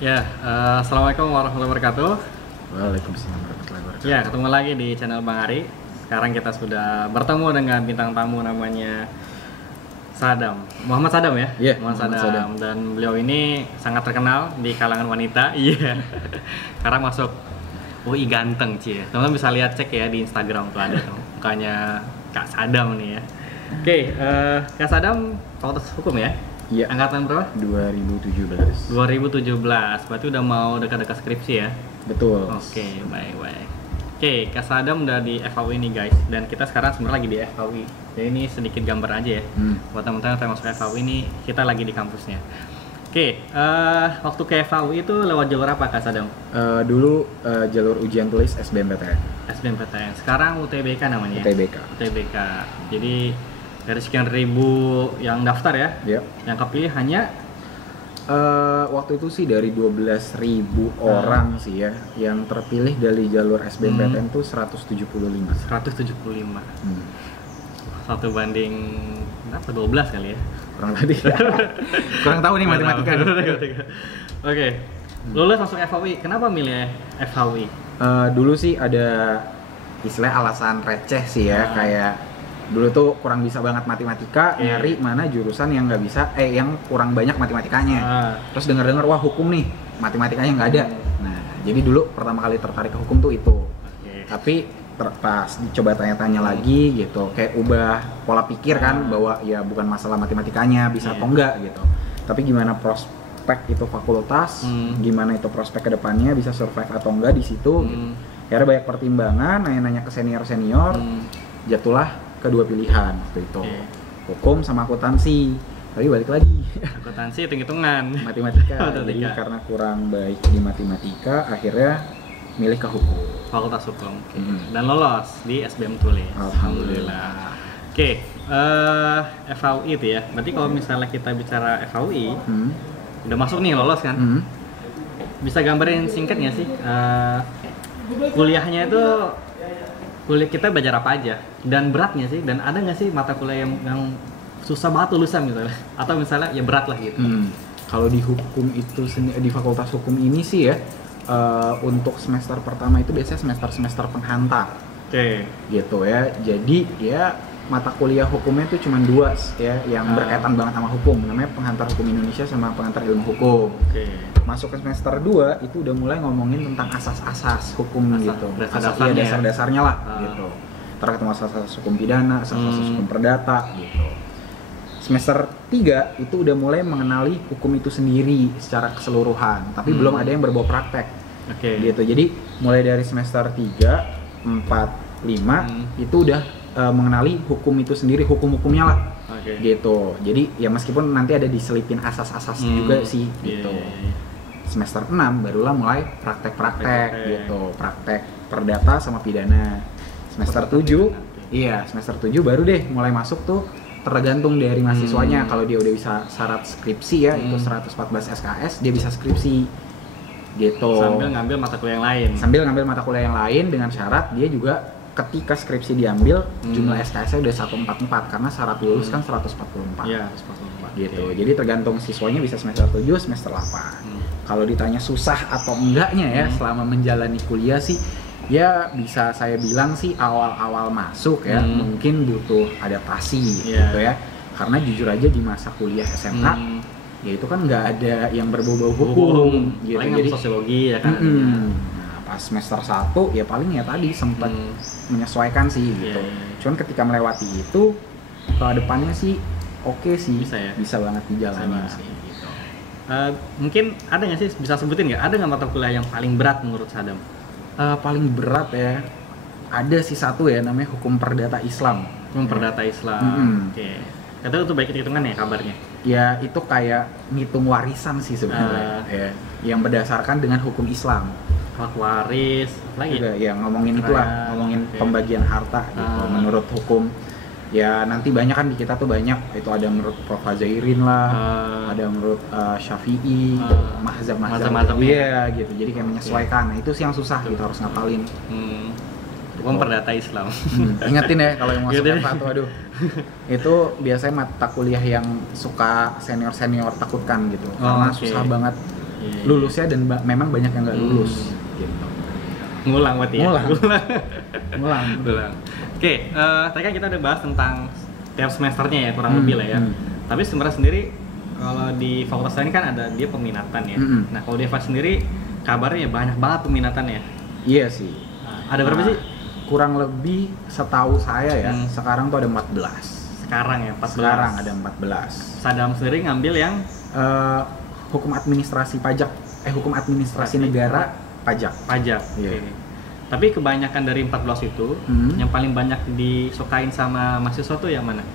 Ya, Assalamualaikum warahmatullahi wabarakatuh. Waalaikumsalam warahmatullahi wabarakatuh. Ya, ketemu lagi di channel Bang Ari. Sekarang kita sudah bertemu dengan bintang tamu namanya Sadam, Muhammad Sadam ya? Iya, Muhammad Muhammad Sadam. Dan beliau ini sangat terkenal di kalangan wanita. Iya. Sekarang masuk UI ganteng, Cie. Teman-teman bisa lihat, cek ya di Instagram tuh ada tuh mukanya Kak Sadam nih ya. Oke, Kak Sadam Fakultas Hukum ya? Iya. Angkatan berapa? 2017. 2017, berarti udah mau dekat-dekat skripsi ya? Betul. Oke, baik-baik. Oke, Kak Sadam udah di FHUI nih guys, dan kita sekarang sebenarnya lagi di FHUI. Jadi ini sedikit gambar aja ya, buat teman-teman yang masuk FHUI ini, kita lagi di kampusnya. Oke, waktu ke FHUI itu lewat jalur apa Kak Sadam? Dulu jalur ujian tulis SBMPTN. SBMPTN, sekarang UTBK namanya? UTBK. UTBK, jadi dari sekian ribu yang daftar ya, Iya. yang kepilih hanya Waktu itu sih dari 12.000 orang sih ya, yang terpilih dari jalur SBMPTN tuh 175. 175. Satu banding berapa? 12 kali ya? Kurang tadi. Kurang tahu nih matematika. Oke. Lulus masuk FHUI. Kenapa milih FHUI? Dulu sih ada istilah alasan receh sih ya, kayak dulu tuh kurang bisa banget matematika, nyari mana jurusan yang nggak bisa, yang kurang banyak matematikanya. Terus dengar-dengar wah hukum nih, matematikanya nggak ada. Nah, jadi dulu pertama kali tertarik ke hukum tuh itu. Tapi pas dicoba tanya-tanya lagi gitu, kayak ubah pola pikir kan, bahwa ya bukan masalah matematikanya bisa atau enggak gitu, tapi gimana prospek itu fakultas, gimana itu prospek kedepannya bisa survive atau enggak di situ. Gitu. Akhirnya banyak pertimbangan, nanya-nanya ke senior-senior, jatuhlah kedua pilihan waktu itu, hukum sama akuntansi. Tapi balik lagi, Akuntansi hitung-hitungan. matematika. Jadi karena kurang baik di matematika, akhirnya milih ke hukum. Fakultas Hukum. Dan lolos di SBM Tulis. Alhamdulillah. Oke, FHUI itu ya. Berarti kalau misalnya kita bicara FHUI, udah masuk nih, lolos kan? Bisa gambarin singkat nggak sih? Kuliahnya itu kuliah kita belajar apa aja, dan beratnya sih, dan ada nggak sih mata kuliah yang susah banget lulusan misalnya, atau misalnya ya berat lah gitu. Kalau di hukum itu di fakultas hukum ini sih ya, untuk semester pertama itu biasanya semester penghantar. Gitu ya. Jadi ya mata kuliah hukumnya itu cuma dua ya, yang berkaitan banget sama hukum, namanya pengantar hukum Indonesia sama pengantar ilmu hukum. Masuk ke semester 2 itu udah mulai ngomongin tentang asas-asas hukum gitu. Dasar-dasarnya lah gitu. Ntar ketemu asas-asas hukum pidana, asas-asas hukum perdata gitu. Semester 3 itu udah mulai mengenali hukum itu sendiri secara keseluruhan, tapi belum ada yang berbau praktek. Gitu. Jadi mulai dari semester 3, 4, 5 itu udah mengenali hukum itu sendiri, hukum-hukumnya lah. Gitu. Jadi ya meskipun nanti ada diselipin asas-asas juga sih gitu. Semester 6 barulah mulai praktek-praktek gitu, praktek perdata sama pidana. Semester 7, semester 7 baru deh mulai masuk tuh, tergantung dari mahasiswanya. Kalau dia udah bisa syarat skripsi ya, itu 114 SKS, dia bisa skripsi gitu. Sambil ngambil mata kuliah yang lain. Sambil ngambil mata kuliah yang lain dengan syarat dia juga ketika skripsi diambil jumlah SKS-nya udah 144, karena syarat lulus kan 144. Iya, 144. Gitu. Jadi tergantung siswanya bisa semester 7, semester 8. Kalau ditanya susah atau enggaknya ya selama menjalani kuliah sih, ya bisa saya bilang sih awal-awal masuk ya mungkin butuh adaptasi gitu ya. Karena jujur aja di masa kuliah SMA ya itu kan nggak ada yang berbau-bau hukum gitu. Jadi sosiologi ya kan. Pas semester 1 ya paling ya tadi sempat menyesuaikan sih gitu. Cuman ketika melewati itu ke depannya sih oke sih, bisa banget dijalani sih gitu. Mungkin ada nggak sih, bisa sebutin nggak, ada nggak mata kuliah yang paling berat menurut Sadam? Paling berat ya ada sih satu ya, namanya hukum perdata Islam. Hukum perdata Islam. Katanya itu baik hitungan ya kabarnya? Ya itu kayak ngitung warisan sih sebenarnya yang berdasarkan dengan hukum Islam. Hak waris, lagi ya ngomongin itulah, ngomongin pembagian harta gitu menurut hukum. Ya nanti banyak kan di kita tuh banyak, itu ada menurut Prof. Fazairin lah, ada menurut Syafi'i, mazhab-mazhab gitu. Jadi kayak menyesuaikan. Nah itu sih yang susah gitu, harus ngapalin. Hukum perdata Islam. Ingetin ya kalau yang masuk F1, aduh. Itu biasanya mata kuliah yang suka senior takutkan gitu, karena susah banget lulusnya dan memang banyak yang nggak lulus gitu. Ngulang berarti ya? Ngulang. Oke, tadi kan kita udah bahas tentang tiap semesternya ya, kurang lebih lah ya. Tapi sebenarnya sendiri, kalau di fakultas lain kan ada dia peminatan ya. Nah, kalau di FH sendiri, kabarnya ya banyak banget peminatannya. Iya sih. Ada berapa sih? Kurang lebih setahu saya ya, sekarang tuh ada 14. Sekarang ya, 14? Sekarang ada 14. Sadam sendiri ngambil yang? Hukum administrasi pajak, hukum administrasi negara pajak. Pajak, yeah. Okay. Tapi kebanyakan dari 14 itu, yang paling banyak disukain sama mahasiswa tuh yang mana?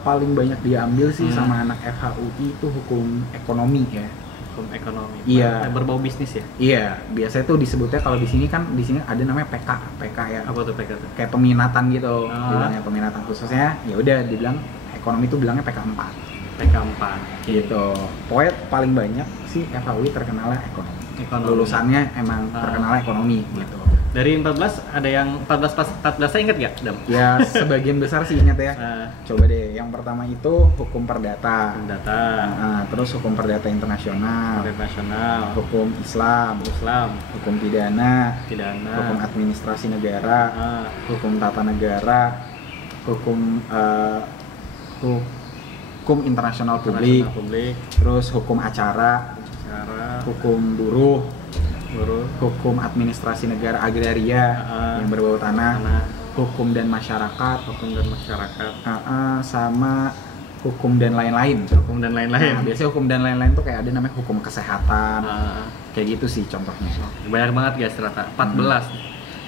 Paling banyak diambil sih sama anak FHUI itu hukum ekonomi ya. Hukum ekonomi. Iya. Berbau bisnis ya? Iya, biasanya tuh disebutnya kalau di sini ada namanya PK ya. Apa tuh PK tuh? Kayak peminatan gitu, bilangnya peminatan khususnya. Ya udah dibilang ekonomi itu bilangnya PK4. PK4. Gitu. Pokoknya paling banyak sih FHUI terkenalnya ekonomi. Lulusannya emang terkenalnya ekonomi gitu. Dari 14 ada yang 14 saya ingat nggak, Dam? Ya sebagian besar sih ingat ya. Coba deh, yang pertama itu hukum perdata. Terus hukum perdata internasional. Hukum Islam. Hukum pidana. Hukum administrasi negara. Hukum tata negara. Hukum internasional publik. Terus hukum acara. Hukum buruh, hukum administrasi negara agraria yang berbau tanah, hukum dan masyarakat, sama hukum dan lain-lain. Nah, biasanya hukum dan lain-lain tuh kayak ada namanya hukum kesehatan, kayak gitu sih contohnya. Banyak banget guys ternyata, 14.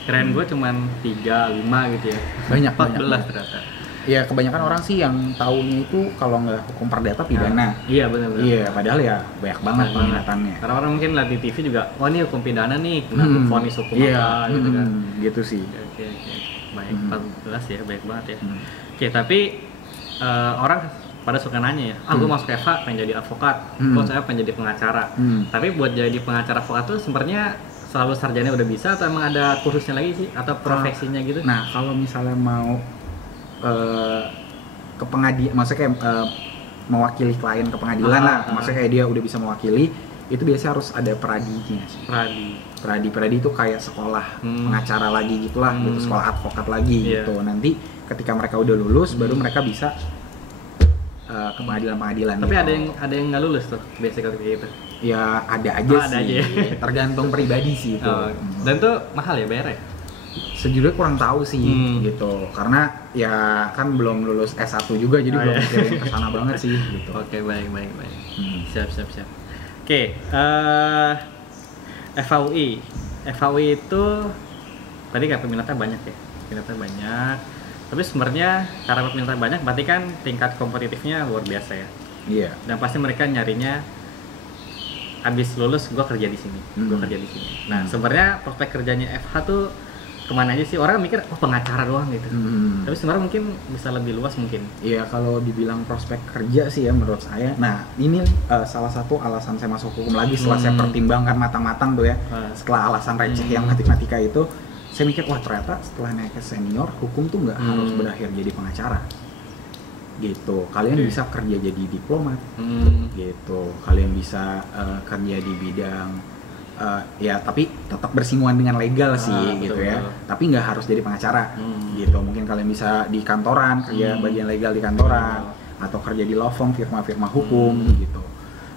Keren gue cuman 3, 5 gitu ya. Banyak 14 ternyata. Ya kebanyakan orang sih yang taunya itu kalau nggak hukum perdata pidana. Iya benar. Iya, padahal ya banyak banget peminatannya. Karena orang mungkin lihat di TV juga, wah ini hukum pidana nih, kena vonis hukum apa gitu kan. Gitu sih. Oke. Baik, 14 ya, baik banget ya. Oke, tapi orang pada suka nanya ya, gue masuk FH pengen jadi advokat, gue saya pengen jadi pengacara. Tapi buat jadi pengacara advokat tuh sebenarnya selalu sarjana udah bisa atau emang ada kursusnya lagi sih atau profesinya gitu? Nah, kalau misalnya mau ke pengadilan, maksudnya kayak mewakili klien ke pengadilan lah, maksudnya kayak dia udah bisa mewakili, itu biasanya harus ada pradinya sih. Pradi itu kayak sekolah pengacara lagi gitulah, gitu, sekolah advokat lagi gitu. Nanti ketika mereka udah lulus, baru mereka bisa ke pengadilan-pengadilan. Tapi gitu. ada yang nggak lulus tuh, biasanya kayak gitu. Ya ada aja sih, tergantung pribadi sih itu. Dan tuh mahal ya bayarnya? Sejujurnya kurang tahu sih gitu, karena ya kan belum lulus S1 juga, jadi belum mikirin kesana banget sih gitu. Oke, baik. Siap. Oke, FHUI itu tadi kayak peminatnya banyak ya, tapi sebenarnya karena peminatnya banyak berarti kan tingkat kompetitifnya luar biasa ya. Iya. Dan pasti mereka nyarinya abis lulus gue kerja di sini. Nah, sebenarnya prospek kerjanya FH tuh kemana aja sih? Orang mikir pengacara doang gitu. Tapi sebenarnya mungkin bisa lebih luas mungkin. Iya, kalau dibilang prospek kerja sih ya menurut saya. Nah, ini salah satu alasan saya masuk hukum lagi setelah saya pertimbangkan matang-matang tuh ya. Setelah alasan receh yang matematika itu, saya mikir wah ternyata setelah naik ke senior, hukum tuh nggak harus berakhir jadi pengacara. Gitu. Kalian bisa kerja jadi diplomat. Gitu. Kalian bisa kerja di bidang ya tapi tetap bersinggungan dengan legal sih gitu ya. Tapi nggak harus jadi pengacara gitu. Mungkin kalian bisa di kantoran, kerja bagian legal di kantoran, atau kerja di law firm, firma-firma hukum gitu.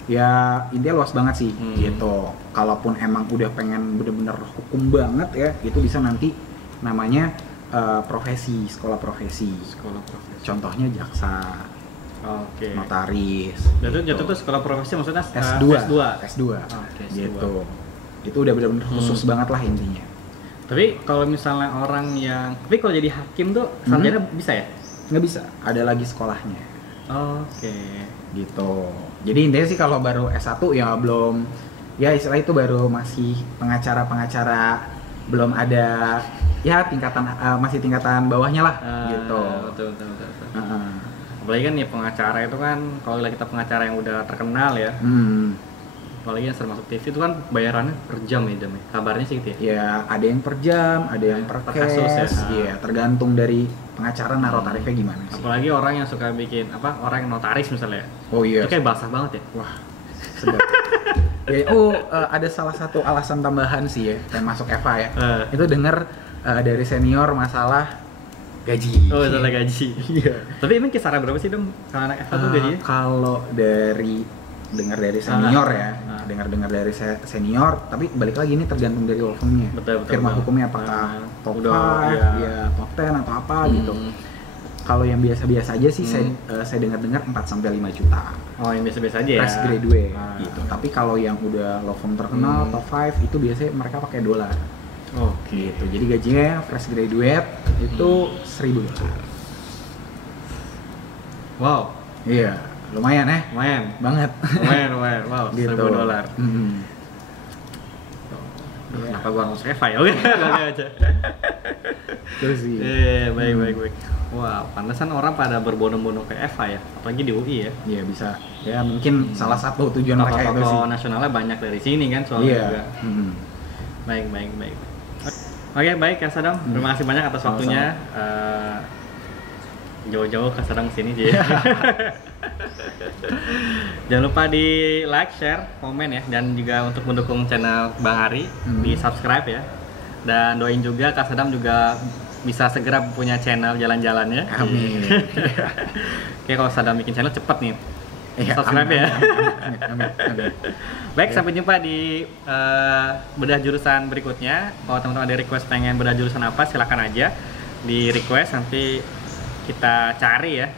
Ya intinya luas banget sih gitu. Kalaupun emang udah pengen bener-bener hukum banget ya, itu bisa nanti namanya profesi, sekolah profesi. Contohnya jaksa. Notaris. Jatuh tuh sekolah profesi maksudnya S2. Gitu. Itu udah benar-benar khusus banget lah intinya. Tapi kalau misalnya orang yang, tapi kalau jadi hakim tuh sarjana bisa ya? Nggak bisa, ada lagi sekolahnya. Gitu. Jadi intinya sih kalau baru S1 ya belum, ya istilah itu baru masih pengacara-pengacara, belum ada ya tingkatan masih tingkatan bawahnya lah gitu. Betul. Apalagi kan ya pengacara itu kan, kalau kita pengacara yang udah terkenal ya, apalagi yang sering masuk TV itu kan bayarannya per jam ya, kabarnya sih gitu ya? Ya ada yang per jam, ada yang per case, ya tergantung dari pengacara naruh tarifnya gimana sih. Apalagi orang yang suka bikin, orang yang notaris misalnya, itu kayak basah banget ya? Wah, sedap. Ya, ada salah satu alasan tambahan sih ya, yang masuk EVA ya. Itu dengar dari senior masalah gaji. Oh, masalah gaji. Iya. Tapi emang kisaran berapa sih dong kalau anak EVA tuh gajinya? Kalau dengar dari senior ya, dengar dari senior, tapi balik lagi ini tergantung dari law firm-nya. Betul. Firma hukumnya apakah top 5, ya top 10 atau apa gitu. Kalau yang biasa-biasa aja sih saya dengar 4 sampai 5 juta. Oh, yang biasa-biasa aja ya. Fresh graduate gitu. Tapi kalau yang udah law firm terkenal top 5 itu biasanya mereka pakai dolar. Oke. Gitu. Jadi gajinya fresh graduate itu $1.000. Wow. Iya, lumayan ya. Lumayan Banget. Lumayan. Wow, gitu. $1.000. Kenapa gua harus EVA ya? Oke, aja. Terus sih. Baik. Wah, pantesan orang pada berbondong-bondong ke EVA ya, apalagi di UI ya. Iya bisa. Ya mungkin salah satu tujuan mereka itu sih. Tokoh nasionalnya banyak dari sini kan soalnya juga. Baik. Oke, baik Kak Sadam. Terima kasih banyak atas waktunya. Jauh-jauh Kak Sadam sini aja. Jangan lupa di like, share, komen ya, dan juga untuk mendukung channel Bang Ari di subscribe ya. Dan doain juga Kak Sadam juga bisa segera punya channel jalan-jalannya. Amin. Oke, kalau Sadam bikin channel cepet nih. Subscribe amin, ya. Amin. Baik, sampai jumpa di bedah jurusan berikutnya. Kalau teman-teman ada request pengen bedah jurusan apa, silakan aja di request, nanti kita cari ya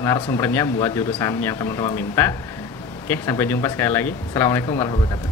narasumbernya buat jurusan yang teman-teman minta. Oke, sampai jumpa sekali lagi. Assalamualaikum warahmatullahi wabarakatuh.